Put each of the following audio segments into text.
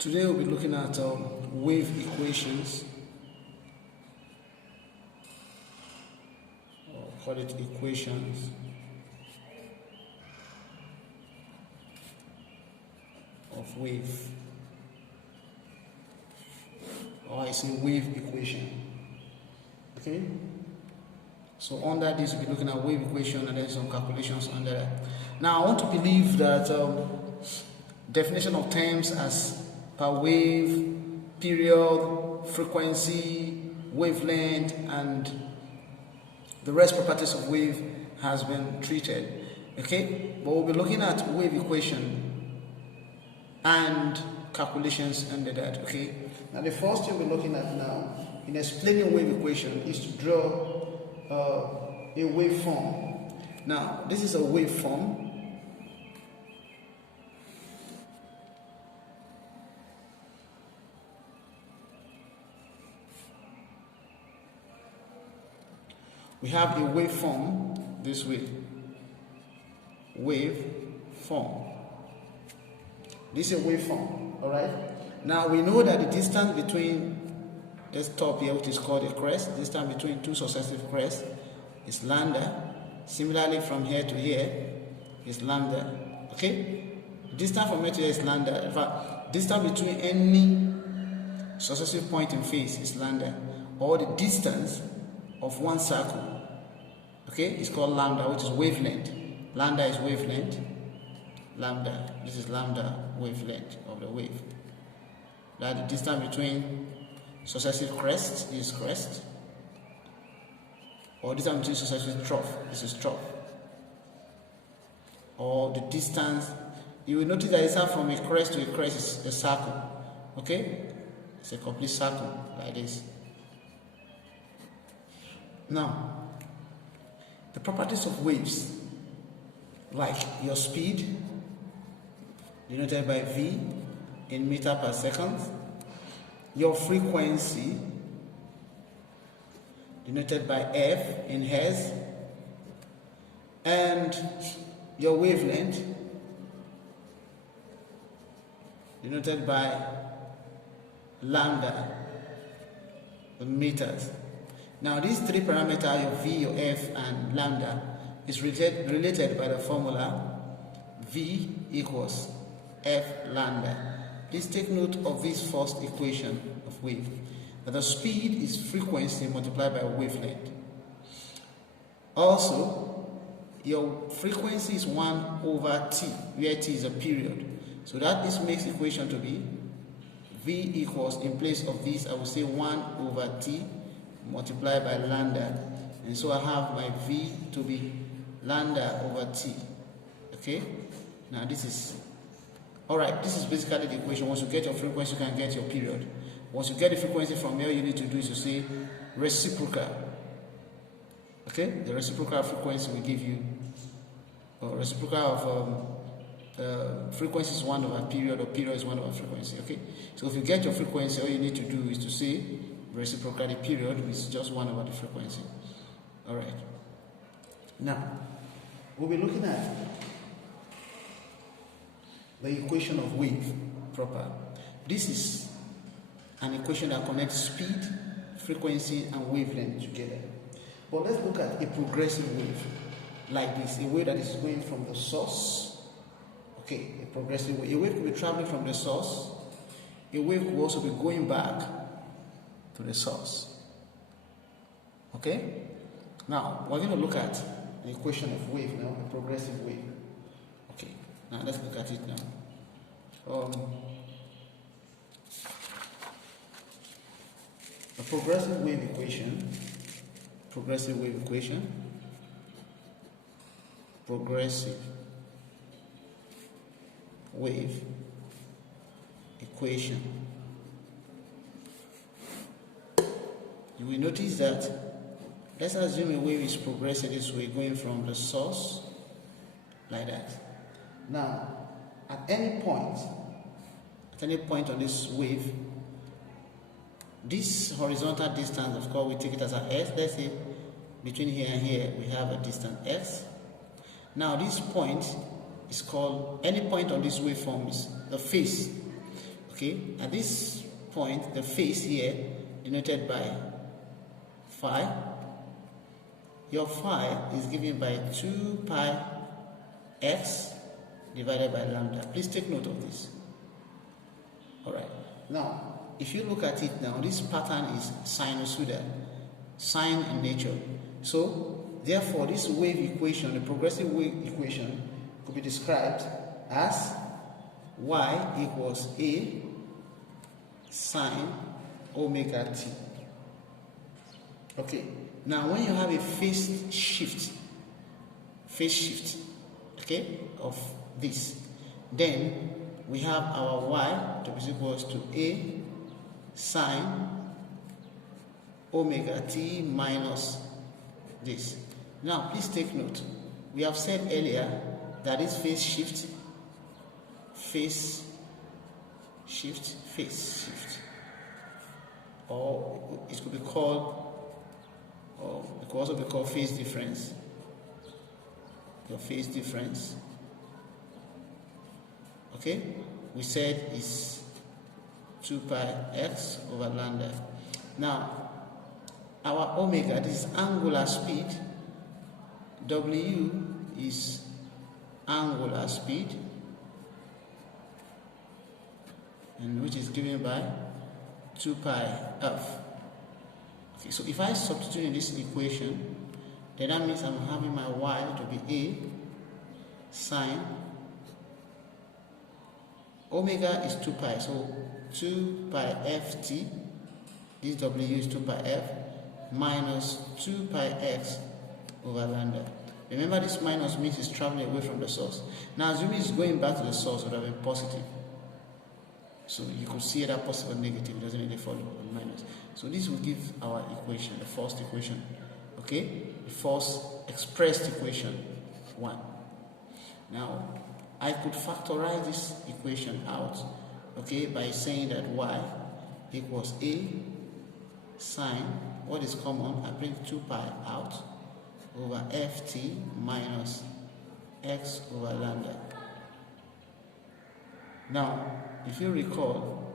Today we'll be looking at wave equations, or call it equations of wave, or I say wave equation. Okay, so under this we'll be looking at wave equation and then some calculations under that. Now I want to believe that definition of terms as per wave, period, frequency, wavelength, and the rest properties of wave has been treated. Okay, but we'll be looking at wave equation and calculations under that. Okay, now the first thing we're looking at now in explaining wave equation is to draw a waveform. Now this is a waveform. We have a waveform this way. Waveform. This is a waveform, alright? Now we know that the distance between this top here, which is called a crest, distance between two successive crests is lambda. Similarly, from here to here is lambda. Okay? Distance from here to here is lambda. In fact, distance between any successive point in phase is lambda, or the distance of one circle. Okay, it's called lambda, which is wavelength. Lambda is wavelength. Lambda, this is lambda wavelength of the wave. That the distance between successive crests is crest, or distance between successive trough, this is trough. Or the distance, you will notice that the distance from a crest to a crest is a circle. Okay, it's a complete circle like this. Now, the properties of waves, like your speed, denoted by V in meter per second, your frequency, denoted by F in hertz, and your wavelength, denoted by lambda in meters. Now these three parameters, your V, your F, and lambda, is related by the formula V equals F lambda. Please take note of this first equation of wave, that the speed is frequency multiplied by wavelength. Also, your frequency is 1 over t, where t is a period. So that this makes the equation to be V equals, in place of this, I will say 1 over t multiplied by lambda, and so I have my V to be lambda over t. Okay, now this is alright. This is basically the equation. Once you get your frequency, you can get your period. Once you get the frequency from here, you need to do is to say reciprocal. Okay, the reciprocal frequency will give you, or reciprocal of frequency is 1 over period, or period is 1 over frequency. Okay, so if you get your frequency, all you need to do is to say reciprocal the period, which is just 1 over the frequency. Alright, now we'll be looking at the equation of wave proper. This is an equation that connects speed, frequency, and wavelength together. But let's look at a progressive wave like this, a wave that is going from the source. Okay, a progressive wave. A wave could be traveling from the source. A wave could also be going back to the source. Okay, now we're going to look at the equation of wave now, a progressive wave. Okay, now let's look at it now. A progressive wave equation, progressive wave equation, progressive wave equation. You will notice that, let's assume a wave is progressing this way, going from the source like that. Now, at any point on this wave, this horizontal distance, of course, we take it as an S. Let's say between here and here we have a distance S. Now this point is called, any point on this waveform is the phase. Okay, at this point, the phase here denoted by phi, your phi is given by 2 pi x divided by lambda. Please take note of this. Alright, now if you look at it now, this pattern is sinusoidal, sine in nature. So therefore this wave equation, the progressive wave equation, could be described as y equals a sine omega t. Okay, now when you have a phase shift, okay, of this, then we have our y to be equals to a sine omega t minus this. Now please take note, we have said earlier that this phase shift, or it could be called, or it could also be called phase difference. Your phase difference, okay, we said is 2 pi x over lambda. Now our omega, this is angular speed, w is angular speed, and which is given by 2 pi f. Okay, so if I substitute in this equation, then that means I'm having my y to be a sine omega is 2 pi, so 2 pi ft, this w is 2 pi f, minus 2 pi x over lambda. Remember, this minus means it's traveling away from the source. Now assuming it's going back to the source, it would have been positive. So you could see that positive and negative, it doesn't really follow on minus. So this will give our equation, the first equation, okay? The first expressed equation, 1. Now, I could factorize this equation out, okay, by saying that y equals a sine, what is common, I bring 2 pi out, over ft minus x over lambda. Now, if you recall,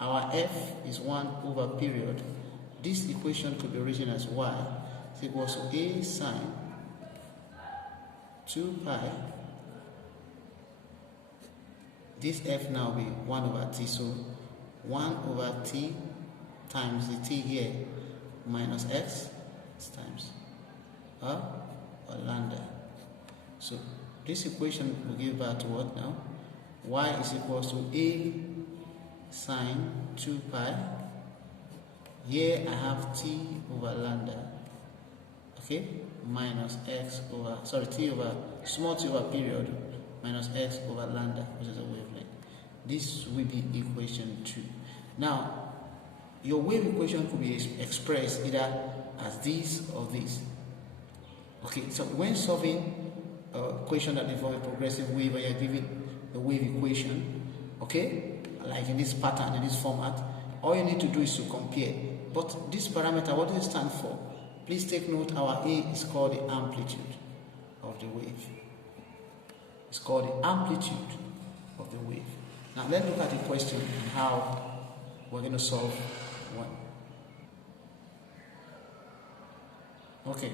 our f is 1 over period. This equation could be written as y is equals to a sine 2 pi. This f now will be 1 over t, so 1 over t times the t here minus x times or lambda. So this equation will give back to what now? Y is equals to a sine 2 pi. Here I have t over lambda, okay, minus x over, sorry, t over, small t over period, minus x over lambda, which is a wavelength. This will be equation 2. Now, your wave equation could be expressed either as this or this. Okay, so when solving a equation that involves a progressive wave, where you're given the wave equation, okay, like in this pattern, in this format, all you need to do is to compare. But this parameter, what does it stand for? Please take note, our A is called the amplitude of the wave. It's called the amplitude of the wave. Now let's look at the question and how we're going to solve one. Okay,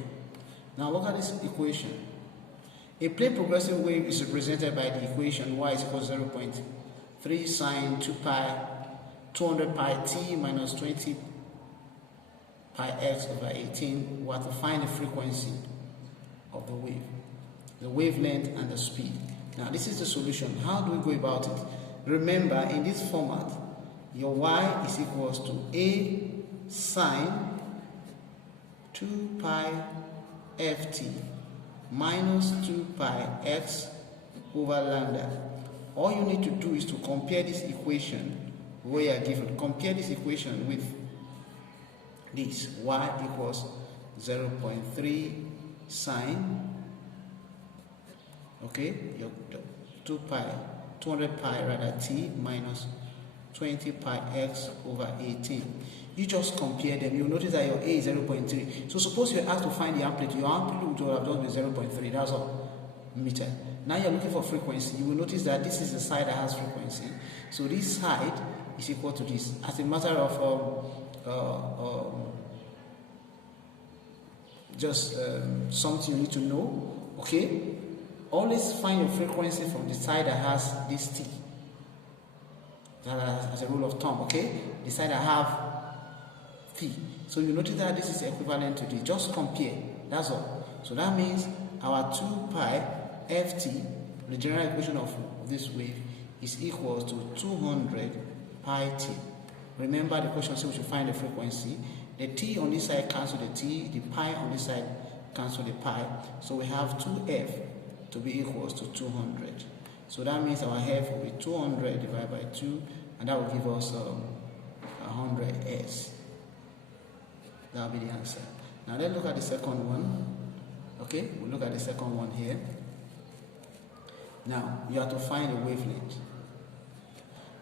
now look at this equation. A plane progressive wave is represented by the equation y is equal to 0.3 sine 2 pi 200 pi t minus 20 pi x over 18. We have to find the frequency of the wave, the wavelength, and the speed. Now this is the solution. How do we go about it? Remember, in this format, your y is equals to a sine 2 pi ft minus 2 pi x over lambda. All you need to do is to compare this equation where you are given. Compare this equation with this. Y equals 0.3 sine, okay, your 200 pi rather t minus 20 pi x over 18. You just compare them. You'll notice that your A is 0.3. So suppose you're asked to find the amplitude. Your amplitude would have just been 0.3. That's all meter. Now you're looking for frequency. You will notice that this is the side that has frequency. So this side is equal to this. As a matter of something you need to know, okay? Always find your frequency from the side that has this T. That as a rule of thumb, okay? The side that have T. So you notice that this is equivalent to this. Just compare. That's all. So that means our 2 pi ft, the general equation of this wave, is equal to 200 pi t. Remember the question says we should find the frequency. The t on this side cancel the t, the pi on this side cancel the pi. So we have 2f to be equals to 200. So that means our f will be 200 divided by 2, and that will give us 100 s. That will be the answer. Now let's look at the second one. Okay, we'll look at the second one here. Now you have to find the wavelength.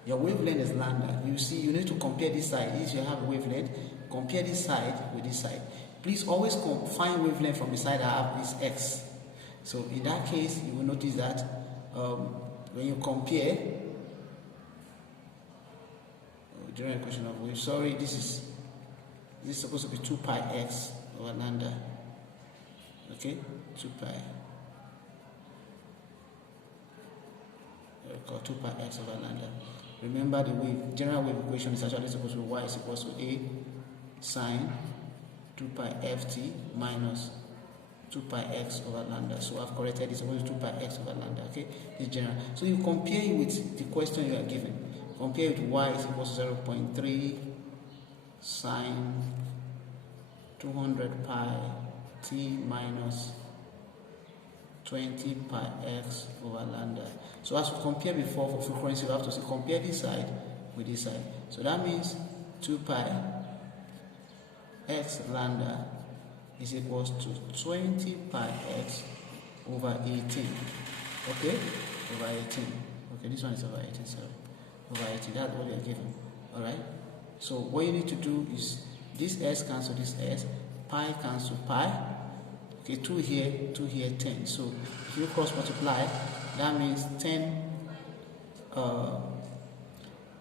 Your wavelength is lambda. You see, you need to compare this side. If you have a wavelength, compare this side with this side. Please always find wavelength from the side that have this x. So in that case, you will notice that when you compare, general equation of wave. Sorry, this is supposed to be 2 pi x over lambda. Okay, 2 pi. Called 2 pi x over lambda. Remember the general wave equation is actually supposed to be y is equals to a sine 2 pi ft minus 2 pi x over lambda. So I've corrected this, supposed to 2 pi x over lambda. Okay, this general. So you compare it with the question you are given. Compare it with y is equals to 0.3 sine 200 pi t minus 20 pi x over lambda. So as we compare before for frequency, we have to compare this side with this side. So that means 2 pi x lambda is equals to 20 pi x over 18. Okay? Over 18. Okay, this one is over 18, sorry. Over 18, that's what we are given. Alright? So what you need to do is this s cancel this s, pi cancel pi. Okay, 2 here, 10. So if you cross multiply, that means 10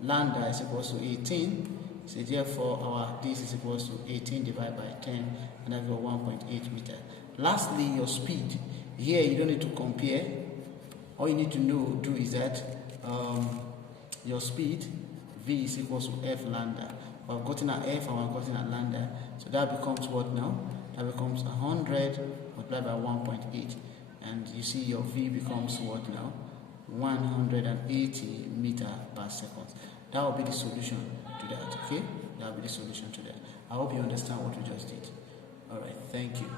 lambda is equals to 18. So therefore this is equals to 18 divided by 10, and that will 1.8 meter. Lastly, your speed. Here you don't need to compare. All you need to do is that your speed v is equals to f lambda. We've gotten our f and we've gotten our lambda. So that becomes what now? That becomes 100 multiplied by 1.8, and you see your v becomes what now? 180 meter per second. That will be the solution to that. Okay, that will be the solution to that. I hope you understand what we just did. All right, thank you.